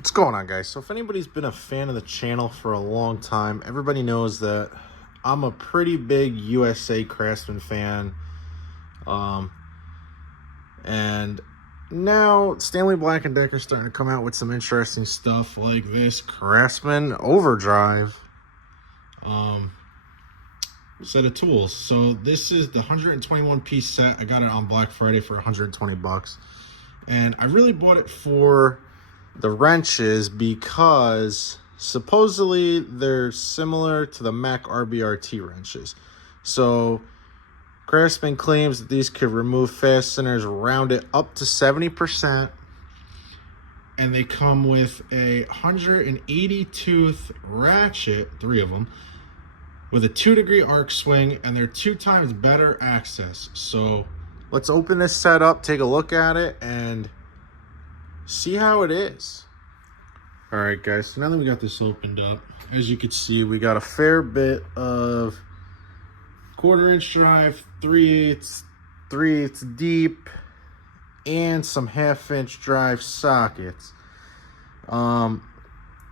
What's going on, guys? So if anybody's been a fan of the channel for a long time, everybody knows that I'm a pretty big USA Craftsman fan. And now Stanley Black & Decker's starting to come out with some interesting stuff like this Craftsman Overdrive set of tools. So this is the 121 piece set. I got it on Black Friday for 120 bucks. And I really bought it for the wrenches because supposedly they're similar to the Mac RBRT wrenches. So Craftsman claims that these could remove fasteners, round it up to 70%, and they come with a 180 tooth ratchet, 3 of them, with a 2-degree arc swing, and they're 2 times better access. So let's open this set up, take a look at it, and see how it is. All right, guys, so now that we got this opened up, as you can see, we got a fair bit of 1/4-inch drive, 3/8 deep, and some 1/2-inch drive sockets. You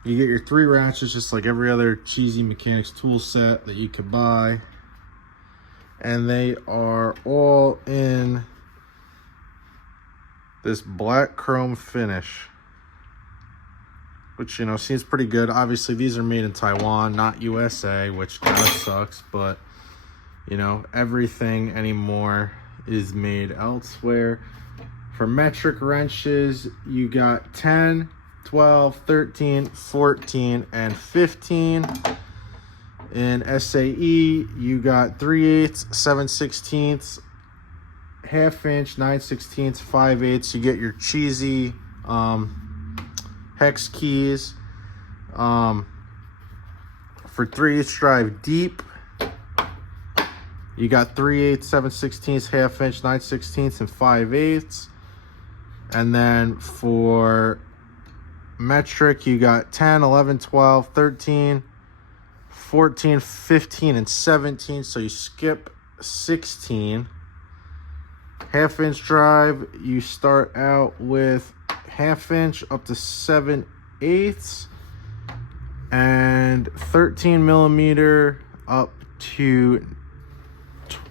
get your 3 ratchets just like every other cheesy mechanics tool set that you could buy, and they are all in this black chrome finish, which, you know, seems pretty good. Obviously these are made in Taiwan, not USA, which kind of sucks, but you know, everything anymore is made elsewhere. For metric wrenches, you got 10, 12, 13, 14, and 15. In SAE, you got 3/8, 7/16, 1/2-inch, 9/16, 5/8. You get your cheesy hex keys. For 3/8 drive deep, you got 3/8, 7/16, 1/2-inch, 9/16, and 5/8. And then for metric, you got 10, 11, 12, 13, 14, 15, and 17. So you skip 16. 1/2-inch drive, you start out with 1/2-inch up to 7/8, and 13 millimeter up to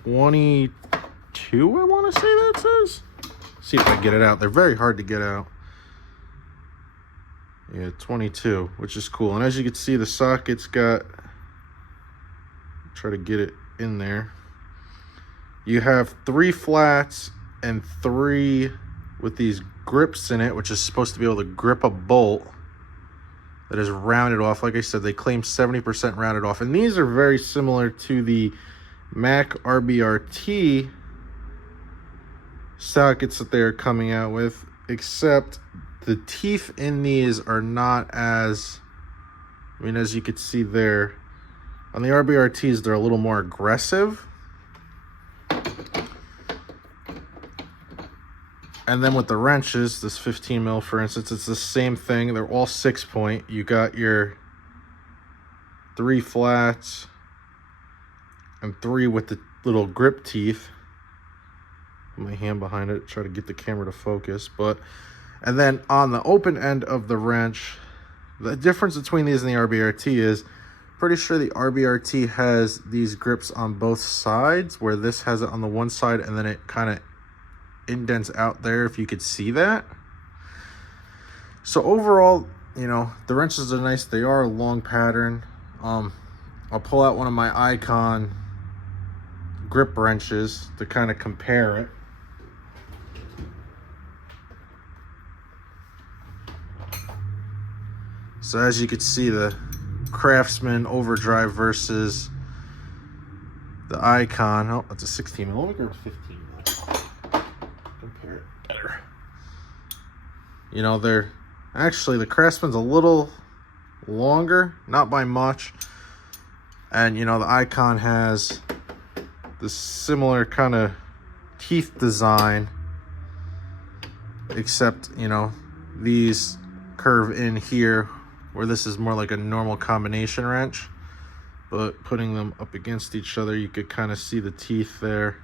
22, I want to say that says. See if I can get it out. They're very hard to get out. Yeah, 22, which is cool. And as you can see, the socket's got, try to get it in there. You have 3 flats and 3 with these grips in it, which is supposed to be able to grip a bolt that is rounded off. Like I said, they claim 70% rounded off. And these are very similar to the Mac RBRT sockets that they're coming out with, except the teeth in these are not as, I mean, as you can see there, on the RBRTs, they're a little more aggressive. And then with the wrenches, this 15 mil, for instance, it's the same thing. They're all 6-point. You got your 3 flats and 3 with the little grip teeth. Put my hand behind it, try to get the camera to focus. And then on the open end of the wrench, the difference between these and the RBRT is, pretty sure the RBRT has these grips on both sides, where this has it on the one side, and then it kind of indents out there, if you could see that. So overall, you know, the wrenches are nice. They are a long pattern. I'll pull out one of my Icon grip wrenches to kind of compare it. So as you can see, the Craftsman Overdrive versus the Icon. Oh, that's a 16 mil. Let me grab 15 mil. Compare it better. You know, they're actually, the Craftsman's a little longer, not by much. And you know, the Icon has this similar kind of teeth design, except, you know, these curve in here, where this is more like a normal combination wrench. But putting them up against each other, you could kind of see the teeth there.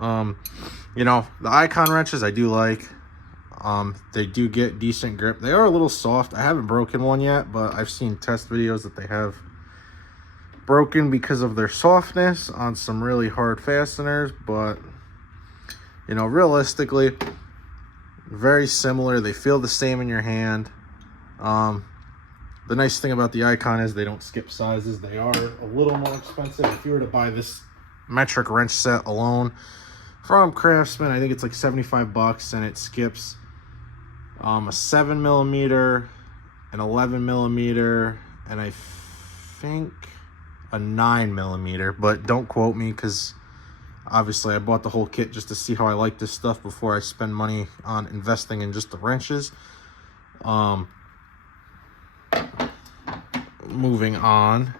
You know, the Icon wrenches I do like. They do get decent grip. They are a little soft. I haven't broken one yet, but I've seen test videos that they have broken because of their softness on some really hard fasteners. But, you know, realistically, very similar. They feel the same in your hand. The nice thing about the Icon is they don't skip sizes. They are a little more expensive. If you were to buy this metric wrench set alone from Craftsman, I think it's like 75 bucks, and it skips a 7mm, an 11mm, and I think a 9mm, but don't quote me, because obviously I bought the whole kit just to see how I like this stuff before I spend money on investing in just the wrenches. Moving on,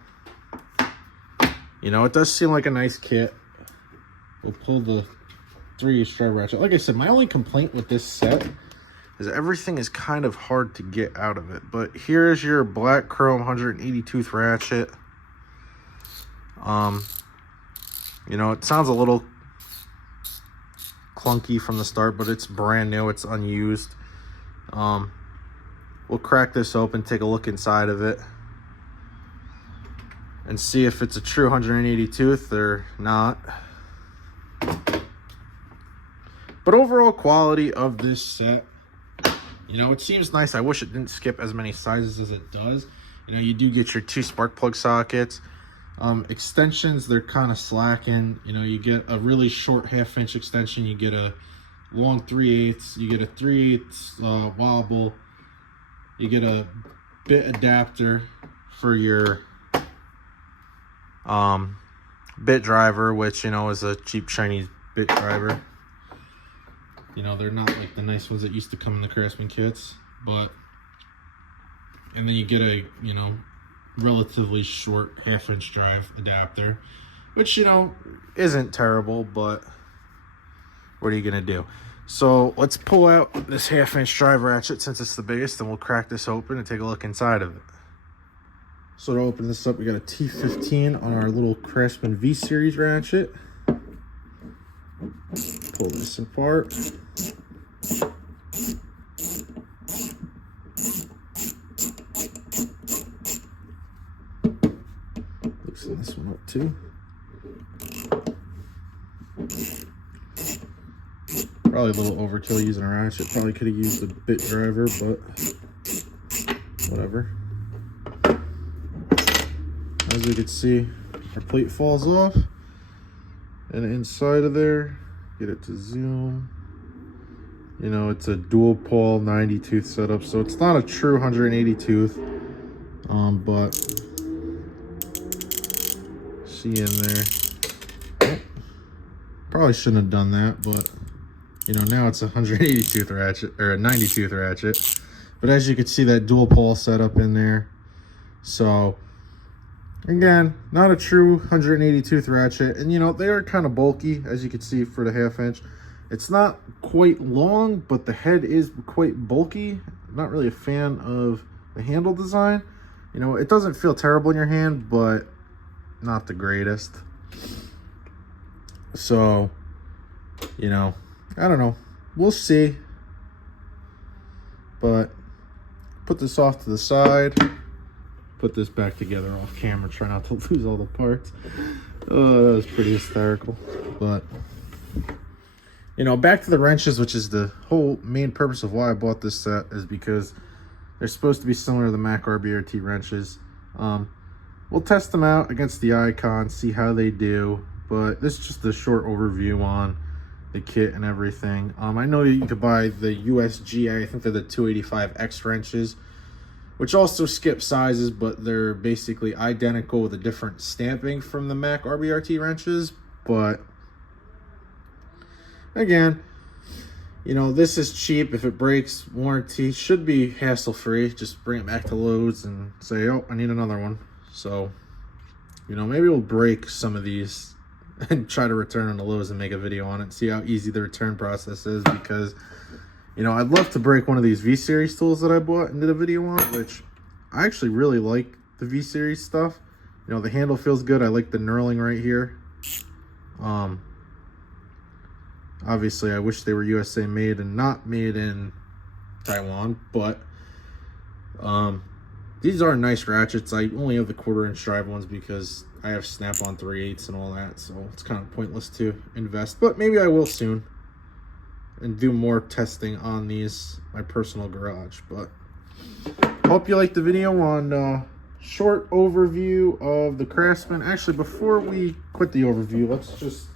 you know, it does seem like a nice kit. We'll pull the 3 stride ratchet. Like I said, my only complaint with this set is everything is kind of hard to get out of it. But here's your black chrome 180 tooth ratchet. You know, it sounds a little clunky from the start, but it's brand new, it's unused. We'll crack this open, take a look inside of it, and see if it's a true 180 tooth or not. But overall quality of this set, you know, it seems nice. I wish it didn't skip as many sizes as it does. You know, you do get your 2 spark plug sockets. Extensions, they're kind of slacking. You know, you get a really short 1/2 inch extension, you get a long 3/8, you get a 3/8 wobble, you get a bit adapter for your bit driver, which, you know, is a cheap Chinese bit driver. You know, they're not like the nice ones that used to come in the Craftsman kits, but, and then you get a, you know, relatively short 1/2 inch drive adapter, which, you know, isn't terrible, but what are you gonna do? So let's pull out this 1/2 inch drive ratchet since it's the biggest, and we'll crack this open and take a look inside of it. So to open this up, we got a T15 on our little Craftsman V series ratchet. Pull this apart. Loosen this one up too. Probably a little overkill using a ratchet. Probably could have used a bit driver, but whatever. As you can see, our plate falls off, and inside of there, get it to zoom. You know, it's a dual pole 90 tooth setup, so it's not a true 180 tooth, but see in there. Oh, probably shouldn't have done that, but you know, now it's a 180 tooth ratchet, or a 90 tooth ratchet. But as you can see, that dual pole setup in there. So again, not a true 180 tooth ratchet, and you know, they are kind of bulky, as you can see, for the 1/2 inch. It's not quite long, but the head is quite bulky. I'm not really a fan of the handle design. You know, it doesn't feel terrible in your hand, but not the greatest. So, you know, I don't know, we'll see. But put this off to the side, put this back together off camera, try not to lose all the parts. Oh, that was pretty hysterical. But you know, back to the wrenches, which is the whole main purpose of why I bought this set, is because they're supposed to be similar to the Mac RBRT wrenches. We'll test them out against the Icon, see how they do, but this is just a short overview on the kit and everything. I know you could buy the USGA, I think they're the 285X wrenches, which also skip sizes, but they're basically identical with a different stamping from the Mac RBRT wrenches. But again, you know, this is cheap. If it breaks, warranty should be hassle-free. Just bring it back to Lowe's and say, oh, I need another one. So, you know, maybe we'll break some of these and try to return them to Lowe's and make a video on it, see how easy the return process is, because, you know, I'd love to break one of these V-Series tools that I bought and did a video on, which I actually really like the V-Series stuff. You know, the handle feels good. I like the knurling right here. Obviously, I wish they were USA made and not made in Taiwan, but these are nice ratchets. I only have the 1/4" drive ones because I have snap-on 3/8 and all that, so it's kind of pointless to invest, but maybe I will soon and do more testing on these, my personal garage. But hope you liked the video on short overview of the Craftsman. Actually, before we quit the overview, let's just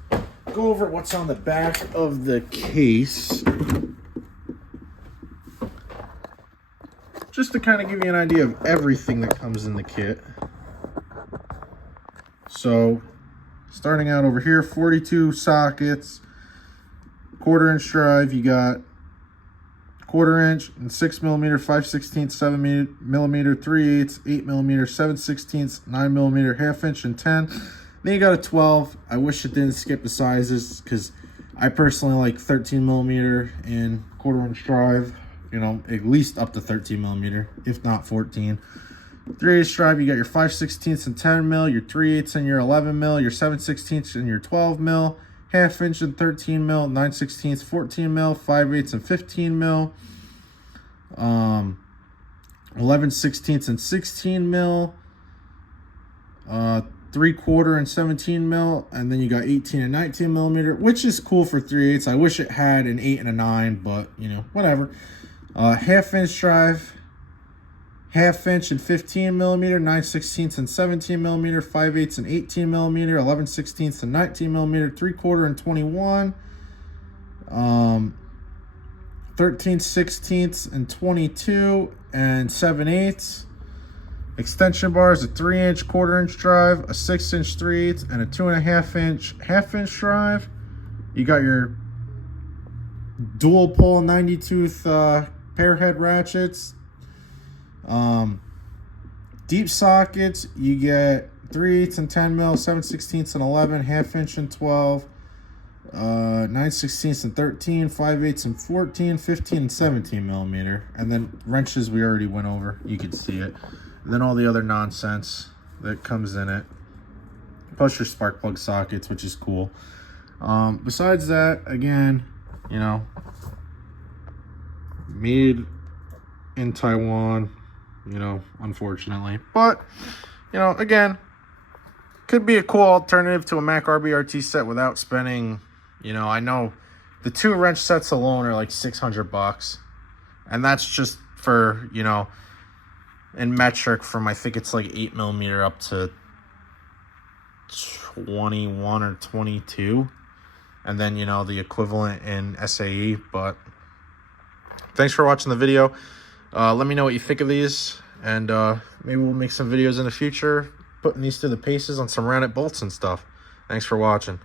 go over what's on the back of the case, just to kind of give you an idea of everything that comes in the kit. So starting out over here, 42 sockets, 1/4" drive. You got 1/4" and 6mm, 5/16, 7mm, 3/8, 8mm, 7/16, 9mm, 1/2" and 10. Then you got a 12. I wish it didn't skip the sizes because I personally like 13mm and 1/4" drive. You know, at least up to 13mm, if not 14. 3/8 drive, you got your 5/16 and 10mm, your 3/8 and your 11mm, your 7/16 and your 12mm, 1/2" and 13mm, 9/16, 14mm, 5/8 and 15mm, 11/16 and 16mm, 3/4 and 17mm, and then you got 18 and 19mm, which is cool for 3/8. I wish it had an 8 and a 9, but you know, whatever. 1/2" drive, 1/2" and 15mm, 9/16 and 17mm, 5/8 and 18mm, 11/16 and 19mm, 3/4 and 21, 13/16 and 22, and 7/8. Extension bars, a 3" 1/4" drive, a 6" 3/8, and a 2.5" 1/2" drive. You got your dual pole 90 tooth pair head ratchets. Deep sockets, you get 3/8 and 10mm, 7/16 and 11, 1/2" and 12, 9/16 and 13, 5/8 and 14, 15 and 17mm, and then wrenches we already went over. You can see it. And then all the other nonsense that comes in it, plus your spark plug sockets, which is cool. Besides that, again, you know, made in Taiwan, you know, unfortunately. But, you know, again, could be a cool alternative to a Mac RBRT set without spending, you know, I know the 2 wrench sets alone are like $600. And that's just for, you know, in metric from, I think it's like 8mm up to 21 or 22. And then, you know, the equivalent in SAE. But thanks for watching the video. Let me know what you think of these, and maybe we'll make some videos in the future putting these to the paces on some rounded bolts and stuff. Thanks for watching.